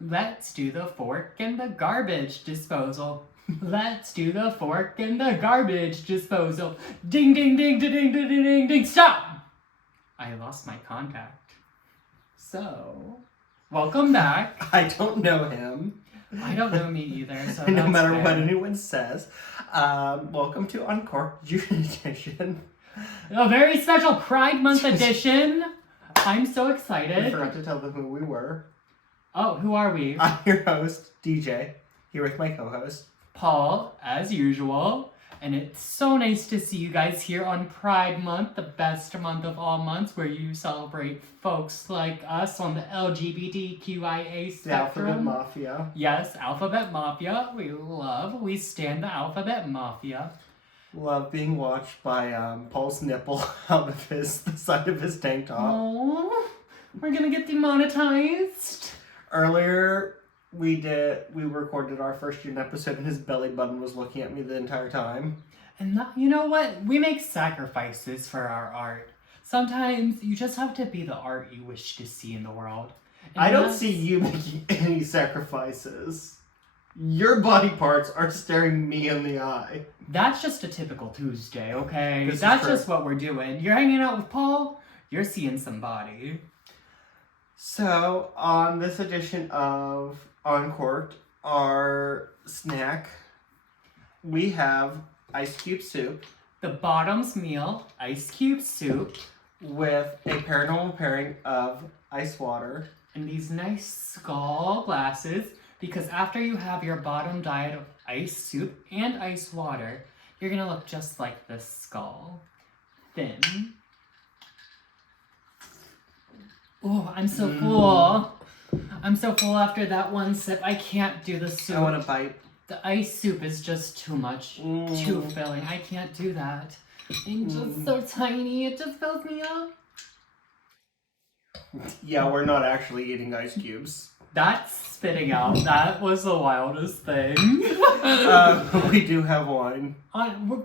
Let's do the fork and the garbage disposal. Let's do the fork and the garbage disposal. Ding, ding, ding, ding, ding, ding, ding, ding, stop! I lost my contact. So, welcome back. I don't know him. I don't know me either, so no that's matter fair. what anyone says. Welcome to Uncorked June edition. A very special Pride Month edition. I'm so I excited. forgot to tell them who we were. Oh, who are we? I'm your host, DJ, here with my co-host. Paul, as usual. And it's so nice to see you guys here on Pride Month, the best month of all months, where you celebrate folks like us on the LGBTQIA spectrum. The Alphabet Mafia. Yes, Alphabet Mafia. We stand the Alphabet Mafia. Love being watched by Paul's nipple out of the side of his tank top. Oh, we're gonna get demonetized. Earlier, we recorded our first June episode and his belly button was looking at me the entire time. And that, you know what? We make sacrifices for our art. Sometimes you just have to be the art you wish to see in the world. And I don't see you making any sacrifices. Your body parts are staring me in the eye. That's just a typical Tuesday, okay? This That's is true. just what we're doing. You're hanging out with Paul, you're seeing somebody. So, on this edition of Uncorked, our snack, we have ice cube soup The bottom's meal, ice cube soup, with a paranormal pairing of ice water. and these nice skull glasses, because after you have your bottom diet of ice soup and ice water, you're gonna look just like this skull. Thin. Oh, I'm so full. I'm so full after that one sip. I can't do the soup. I want a bite. The ice soup is just too much, too filling. I can't do that. It's just so tiny. It just fills me up. Yeah, we're not actually eating ice cubes. That's spitting out. That was the wildest thing. We do have wine.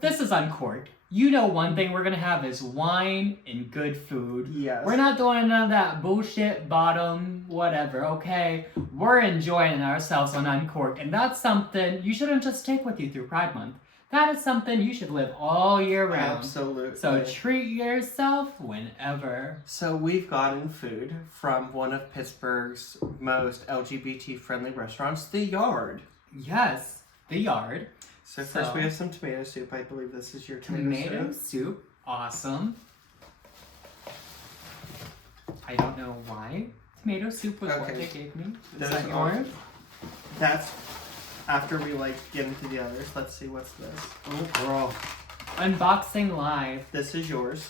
This is Uncorked. You know one thing we're gonna have is wine and good food. Yes. We're not doing none of that bullshit bottom whatever, okay? We're enjoying ourselves on Uncorked, and that's something you shouldn't just take with you through Pride Month. That is something you should live all year round. Absolutely. So treat yourself whenever. So we've gotten food from one of Pittsburgh's most LGBT-friendly restaurants, The Yard. Yes, the yard. So first we have some tomato soup. I believe this is your Tomato soup. Awesome. I don't know why. Tomato soup was what Okay. they gave me. Is Those that are- yours? That's after we get into the others. Let's see what's this. Oh, girl. Unboxing live. This is yours.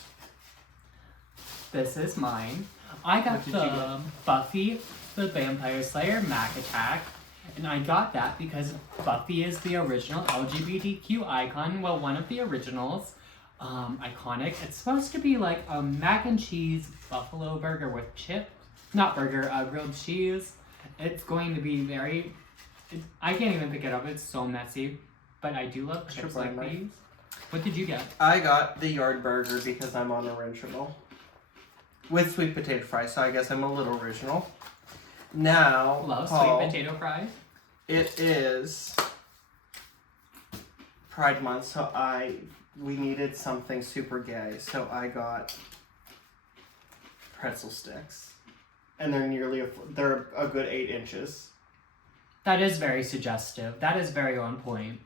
This is mine. I got What did you the Buffy the Vampire Slayer Mac Attack. And I got that because Buffy is the original LGBTQ icon. Well, one of the originals. Iconic. It's supposed to be like a mac and cheese buffalo burger with grilled cheese. It's going to be I can't even pick it up. It's so messy. But I do love chips like these. What did you get? I got the Yard burger because I'm on original. With sweet potato fries, so I guess I'm a little original. Now, Love Paul, sweet potato fries. It is Pride Month, so we needed something super gay, so I got pretzel sticks, and they're a good 8 inches. That is very suggestive. That is very on point.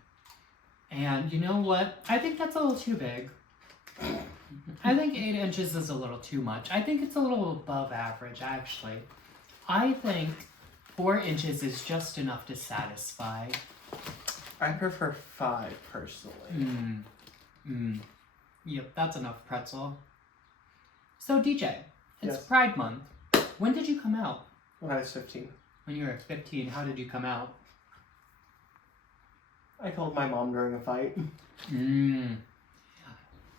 And you know what? I think that's a little too big. I think 8 inches is a little too much. I think it's a little above average, actually. I think 4 inches is just enough to satisfy. I prefer 5, personally. Yep, that's enough pretzel. So DJ, it's Yes. Pride Month. When did you come out? When I was 15. When you were 15, how did you come out? I told my mom during a fight.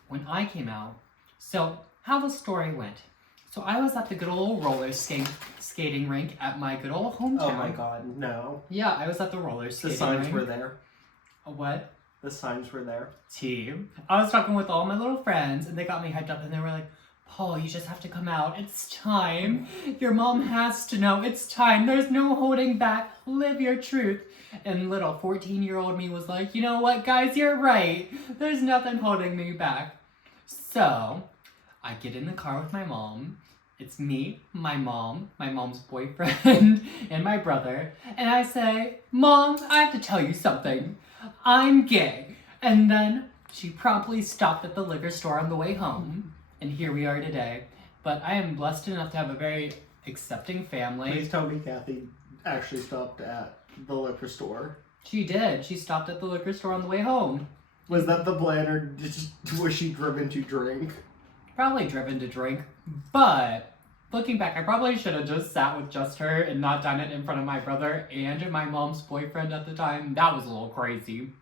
When I came out, so how the story went. So I was at the good old roller skating rink at my good old hometown. Oh my god, no. Yeah, I was at the roller The skating signs rink. were there. A what? The signs were there. I was talking with all my little friends, and they got me hyped up, and they were like, Paul, you just have to come out. It's time. Your mom has to know. It's time. There's no holding back. Live your truth. And little 14-year-old me was like, you know what, guys, you're right. There's nothing holding me back. So, I get in the car with my mom. It's me, my mom's boyfriend, and my brother. And I say, Mom, I have to tell you something. I'm gay. And then she promptly stopped at the liquor store on the way home. And here we are today. But I am blessed enough to have a very accepting family. Please tell me Kathy actually stopped at the liquor store. She did. She stopped at the liquor store on the way home. Was that the plan, or was she driven to drink? Probably driven to drink. But looking back, I probably should have just sat with just her and not done it in front of my brother and my mom's boyfriend at the time. That was a little crazy.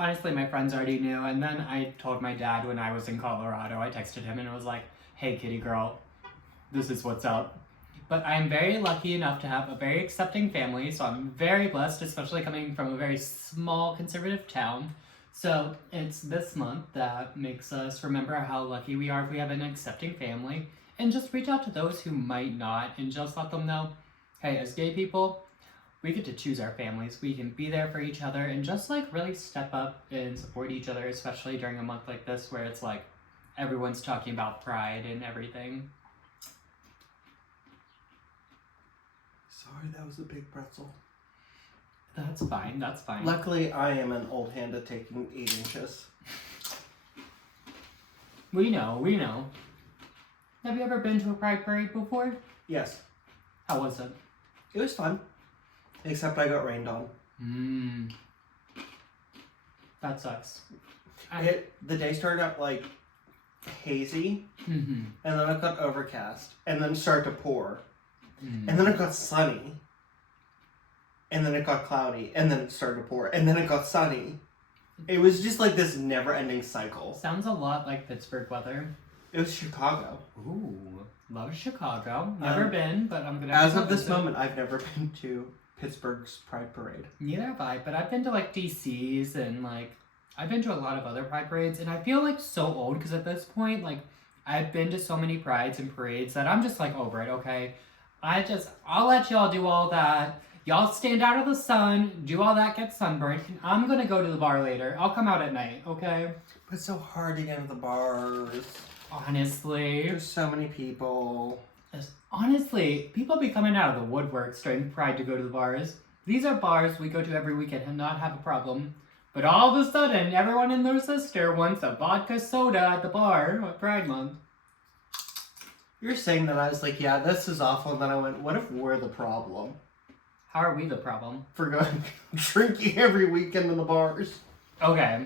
Honestly, my friends already knew, and then I told my dad when I was in Colorado. I texted him and I was like, hey, kitty girl, this is what's up. But I'm very lucky enough to have a very accepting family, so I'm very blessed, especially coming from a very small conservative town. So it's this month that makes us remember how lucky we are if we have an accepting family, and just reach out to those who might not, and just let them know, hey, as gay people, we get to choose our families. We can be there for each other and just like really step up and support each other, especially during a month like this where it's like everyone's talking about pride and everything. Sorry, that was a big pretzel. That's fine, that's fine. Luckily, I am an old hand at taking 8 inches. We know. Have you ever been to a pride parade before? Yes. How was it? It was fun. Except I got rained on. That sucks. The day started out like hazy, and then it got overcast, and then it started to pour, and then it got sunny, and then it got cloudy, and then it started to pour, and then it got sunny. It was just like this never-ending cycle. Sounds a lot like Pittsburgh weather. It was Chicago. Ooh, love Chicago. Never been, but I'm gonna. As of this moment, I've never been to Pittsburgh's Pride Parade. Neither have I, but I've been to like DC's and like I've been to a lot of other pride parades, and I feel like so old because at this point, like I've been to so many prides and parades that I'm just like over it. Okay, I'll let y'all do all that. Y'all stand out of the sun, do all that, get sunburned. And I'm gonna go to the bar later. I'll come out at night. Okay. But it's so hard to get into the bars. Honestly, There's so many people. Honestly, people be coming out of the woodworks during Pride to go to the bars. These are bars we go to every weekend and not have a problem. But all of a sudden, everyone and their sister wants a vodka soda at the bar at Pride Month. You're saying that I was like, yeah, this is awful, and then I went, what if we're the problem? How are we the problem? For going drinking every weekend in the bars. Okay.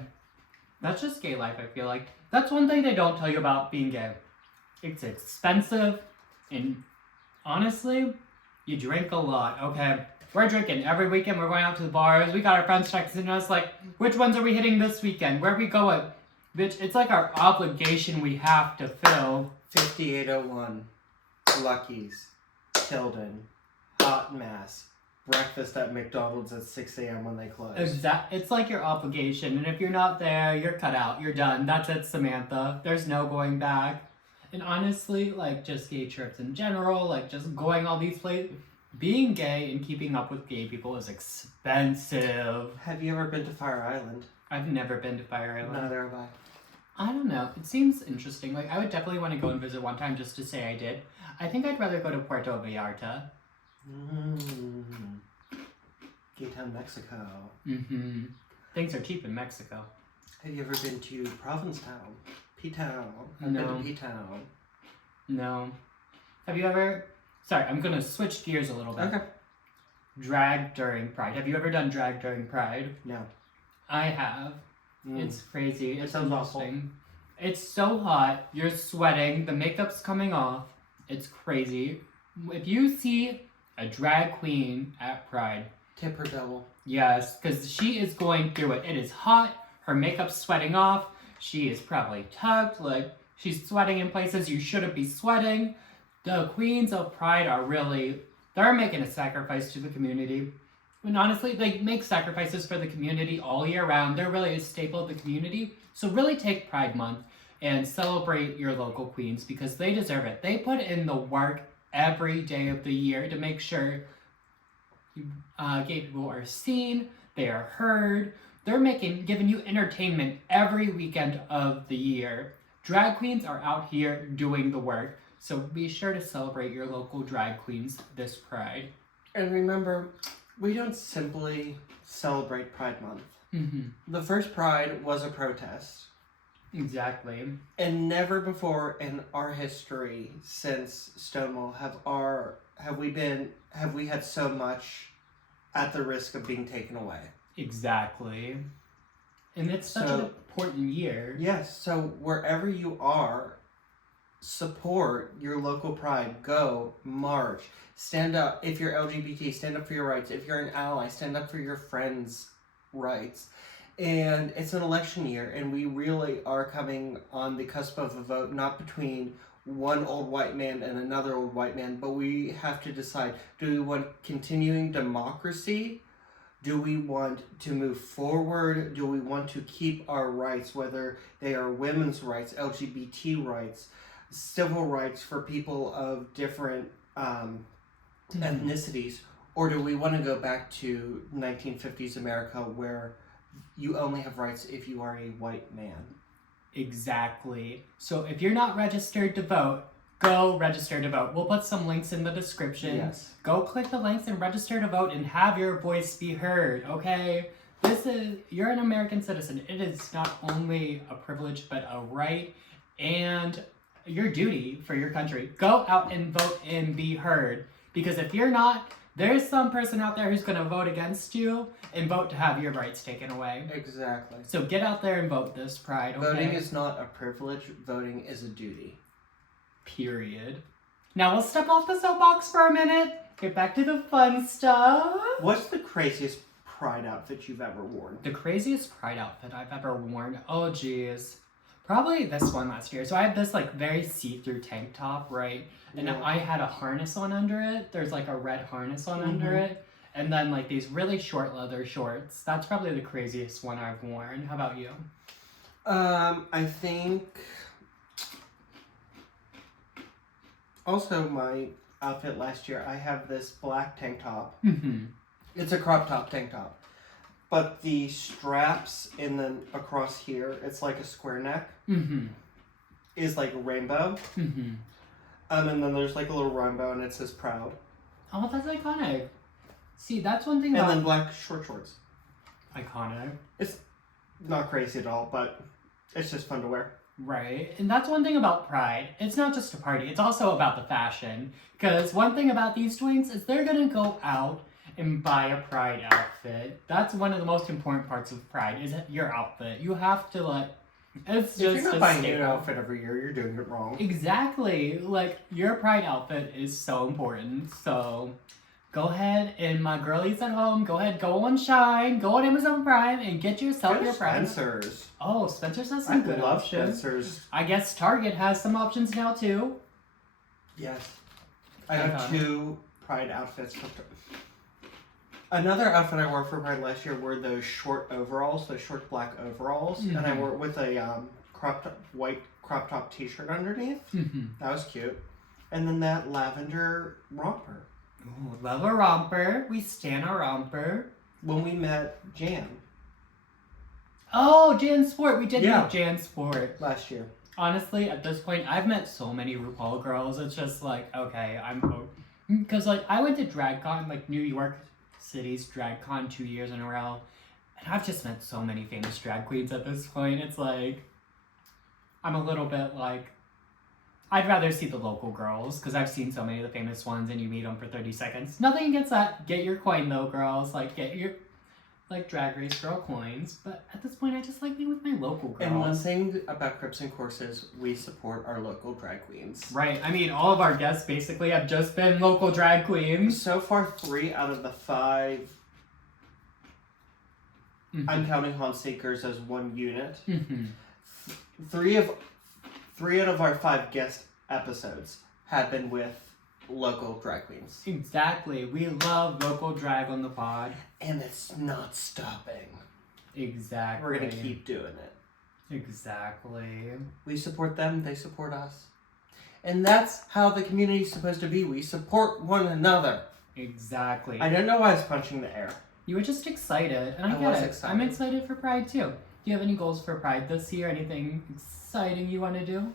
That's just gay life, I feel like. That's one thing they don't tell you about being gay. It's expensive, and honestly, you drink a lot, okay? We're drinking every weekend, we're going out to the bars, we got our friends texting us like, which ones are we hitting this weekend? Where are we going? Bitch, it's like our obligation we have to fill. 5801, Lucky's, Tilden, Hot Mass, breakfast at McDonald's at 6 a.m. when they close. It's like your obligation, and if you're not there, you're cut out, you're done. That's it, Samantha. There's no going back. And honestly, like, just gay trips in general, like, just going all these places, being gay and keeping up with gay people is expensive. Have you ever been to Fire Island? I've never been to Fire Island. Neither have I. I don't know. It seems interesting. Like, I would definitely want to go and visit one time just to say I did. I think I'd rather go to Puerto Vallarta. Gay Town, Mexico. Things are cheap in Mexico. Have you ever been to Provincetown? P-Town? I've No. been to P-Town. No. Have you ever... Sorry, I'm going to switch gears a little bit. Okay. Drag during Pride. Have you ever done drag during Pride? No. I have. It's crazy. It sounds interesting. It's so hot. You're sweating. The makeup's coming off. It's crazy. If you see a drag queen at Pride... Tip her double. Yes, because she is going through it. It is hot. Her makeup's sweating off. She is probably tucked. Like, she's sweating in places you shouldn't be sweating. The queens of Pride are really... They're making a sacrifice to the community. And honestly, they make sacrifices for the community all year round. They're really a staple of the community. So really take Pride Month and celebrate your local queens because they deserve it. They put in the work every day of the year to make sure gay people are seen, they are heard. They're giving you entertainment every weekend of the year. Drag queens are out here doing the work, so be sure to celebrate your local drag queens this Pride. And remember, we don't simply celebrate Pride Month. Mm-hmm. The first Pride was a protest. Exactly. And never before in our history since Stonewall have we had so much at the risk of being taken away. Exactly. And it's such an important year. Yes, so wherever you are, support your local Pride. Go, march, stand up. If you're LGBT, stand up for your rights. If you're an ally, stand up for your friends' rights. And it's an election year, and we really are coming on the cusp of a vote, not between one old white man and another old white man, but we have to decide, do we want continuing democracy? Do we want to move forward? Do we want to keep our rights, whether they are women's rights, LGBT rights, civil rights for people of different ethnicities? Or do we want to go back to 1950s America where you only have rights if you are a white man? Exactly. So if you're not registered to vote, go register to vote. We'll put some links in the description. Yes. Go click the links and register to vote and have your voice be heard, okay? You're an American citizen. It is not only a privilege, but a right and your duty for your country. Go out and vote and be heard. Because if you're not, there's some person out there who's going to vote against you and vote to have your rights taken away. Exactly. So get out there and vote this Pride, okay? Voting is not a privilege. Voting is a duty. Period. Now we'll step off the soapbox for a minute. Get back to the fun stuff. What's the craziest Pride outfit you've ever worn? The craziest Pride outfit I've ever worn? Oh, geez. Probably this one last year. So I had this like very see-through tank top, right? And I had a harness on under it. There's like a red harness on under it. And then like these really short leather shorts. That's probably the craziest one I've worn. How about you? I think... Also, my outfit last year, I have this black tank top. Mm-hmm. It's a crop top tank top. But the straps and then across here, it's like a square neck. Mm-hmm. Is like a rainbow. Mm-hmm. And then there's like a little rainbow and it says proud. Oh, that's iconic. See, that's one thing And about... then black short shorts. Iconic. It's not crazy at all, but it's just fun to wear. Right, and that's one thing about Pride. It's not just a party, it's also about the fashion. Because one thing about these twins is they're gonna go out and buy a Pride outfit. That's one of the most important parts of Pride, is your outfit. You have to, like, it's just if you're not buying a new outfit every year, you're doing it wrong. Exactly, like, your Pride outfit is so important, so... Go ahead, and my girlies at home, go on Shine, go on Amazon Prime, and get yourself your Pride. Spencer's. Oh, Spencer's has some good options. Spencer's. I guess Target has some options now too. Yes. I have 2 Pride outfits. Another outfit I wore for Pride last year were those short overalls, those short black overalls, and I wore it with a white crop top t-shirt underneath. That was cute. And then that lavender romper. Ooh, love a romper. We stan a romper. When we met Jan. Oh, Jan Sport. We did meet Jan Sport. Last year. Honestly, at this point, I've met so many RuPaul girls. It's just like, okay, because like I went to DragCon, like New York City's DragCon 2 years in a row. And I've just met so many famous drag queens at this point. It's like, I'm a little bit like, I'd rather see the local girls, because I've seen so many of the famous ones, and you meet them for 30 seconds. Nothing against that. Get your coin, though, girls. Like, get your, like, Drag Race girl coins. But at this point, I just like being with my local girls. And one thing about Crips and Courses, we support our local drag queens. Right. I mean, all of our guests basically have just been local drag queens. So far, 3 out of the 5... I'm counting Haunt Seekers as one unit. 3 out of our 5 guest episodes have been with local drag queens. Exactly. We love local drag on the pod. And it's not stopping. Exactly. We're going to keep doing it. Exactly. We support them, they support us. And that's how the community's supposed to be. We support one another. Exactly. I don't know why I was punching the air. You were just excited, and I get was it. excited. I'm excited for Pride too. Do you have any goals for Pride this year? Anything exciting you want to do?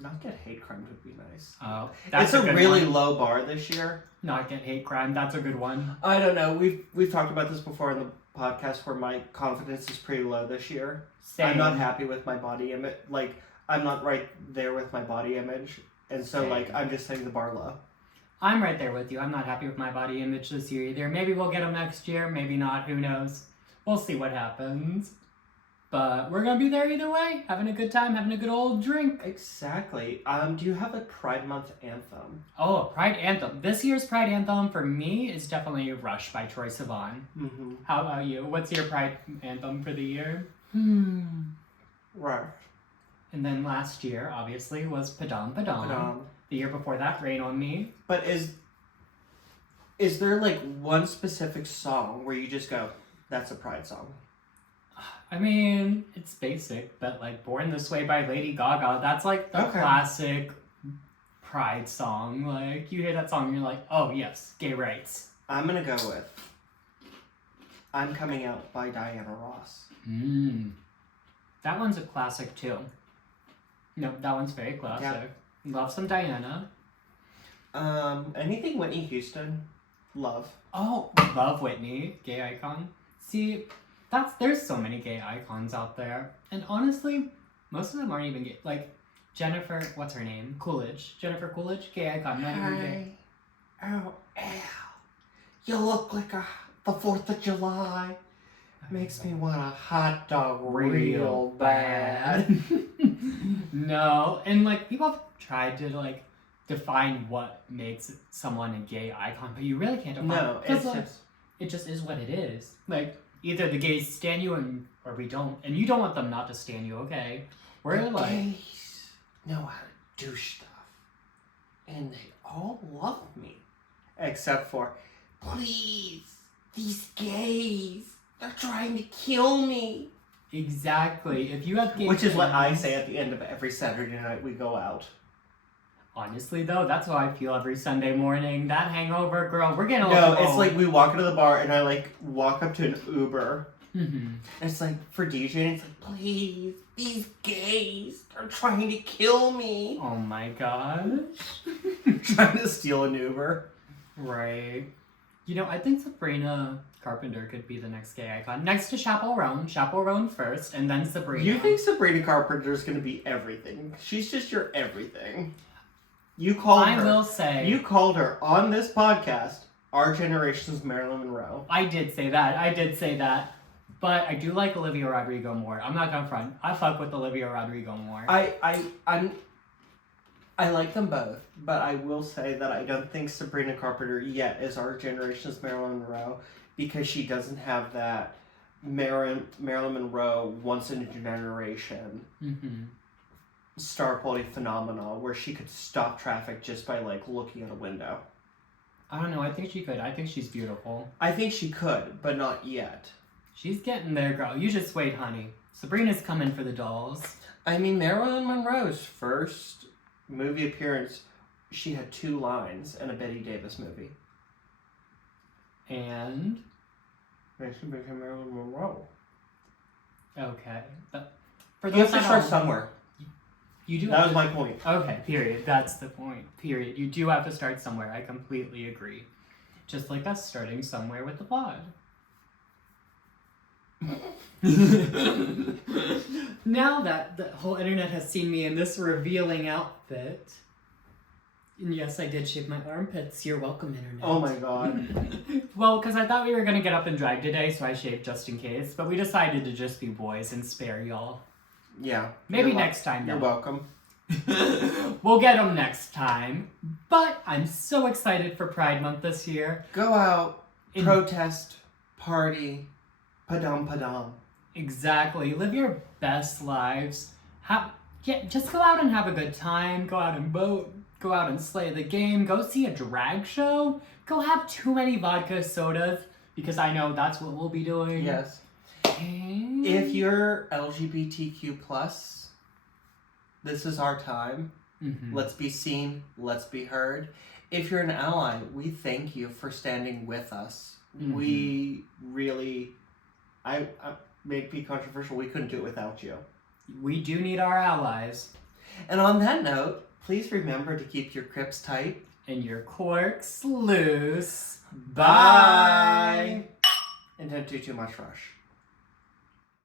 Not get hate crimes would be nice. Oh, It's a really low bar this year. Not get hate crime. That's a good one. I don't know. We've talked about this before in the podcast where my confidence is pretty low this year. Same. I'm not happy with my body image. Like, I'm not right there with my body image. And so, Same. like, I'm just setting the bar low. I'm right there with you. I'm not happy with my body image this year either. Maybe we'll get them next year. Maybe not. Who knows? We'll see what happens. But we're going to be there either way. Having a good time. Having a good old drink. Exactly. Do you have a Pride Month anthem? Oh, a Pride anthem. This year's Pride anthem for me is definitely Rush by Troye Sivan. Mm-hmm. How about you? What's your Pride anthem for the year? Right. And then last year, obviously, was Padam Padam. The year before that, Rain on Me. But is there like one specific song where you just go, that's a Pride song? I mean, it's basic, but like Born This Way by Lady Gaga, that's like the classic Pride song. Like, you hear that song and you're like, oh yes, gay rights. I'm gonna go with I'm Coming Out by Diana Ross. That one's a classic too. No, that one's very classic. Yeah. Love some Diana. Anything Whitney Houston? Love. Oh, love Whitney, gay icon. See, there's so many gay icons out there, and honestly, most of them aren't even gay. Like Jennifer, what's her name? Coolidge. Jennifer Coolidge, gay icon, not even gay. Oh, you look like the 4th of July. Makes me want a hot dog real bad. No, and like people have tried to like define what makes someone a gay icon, but you really can't define. No, it's like, just it just is what it is. Like either the gays stan you or we don't, and you don't want them not to stan you. Okay, we're the like gays know how to do stuff, and they all love me, except for please these gays. They're trying to kill me. Exactly. If you have gay Which is what I fans- say at the end of every Saturday night we go out. Honestly, though, that's how I feel every Sunday morning. That hangover, girl, we're getting a No, little it's like we walk into the bar and I like walk up to an Uber. Mm-hmm. It's like for DJ and it's like, please, these gays are trying to kill me. Oh my gosh. Trying to steal an Uber. Right. You know, I think Sabrina Carpenter could be the next gay icon. Next to Chappell Roan. Chappell Roan first, and then Sabrina. You think Sabrina Carpenter's gonna be everything? She's just your everything. You called her. I will say. You called her on this podcast our generation's Marilyn Monroe. I did say that. But I do like Olivia Rodrigo more. I'm not gonna front. I fuck with Olivia Rodrigo more. I like them both, but I will say that I don't think Sabrina Carpenter yet is our generation's Marilyn Monroe because she doesn't have that Marilyn Monroe once in a generation star quality phenomenon where she could stop traffic just by like looking at a window. I don't know. I think she could. I think she's beautiful. I think she could, but not yet. She's getting there, girl. You just wait, honey. Sabrina's coming for the dolls. I mean, Marilyn Monroe's first movie appearance, she had 2 lines in a Bette Davis movie. And She became Marilyn Monroe. okay, but for You those have to that start don't- somewhere. You do. That was my point. Okay, period. That's the point. Period. You do have to start somewhere. I completely agree. Just like us starting somewhere with the pod. Now that the whole internet has seen me in this revealing outfit, and yes, I did shave my armpits. You're welcome, internet. Oh my god. Well, because I thought we were gonna get up and drag today, so I shaved just in case. But we decided to just be boys and spare y'all. Yeah. Maybe next time. You're though. welcome. We'll get them next time. But I'm so excited for Pride Month this year. Go out, protest, party, padam padam. Exactly. Live your best lives. Just go out and have a good time. Go out and vote. go out and slay the game, go see a drag show, go have too many vodka sodas, because I know that's what we'll be doing. Yes. And If you're LGBTQ+, this is our time. Let's be seen. Let's be heard. If you're an ally, we thank you for standing with us. We really, I may be controversial, we couldn't do it without you. We do need our allies. And on that note, please remember to keep your crips tight. And your corks loose. Bye! And don't do too much rush.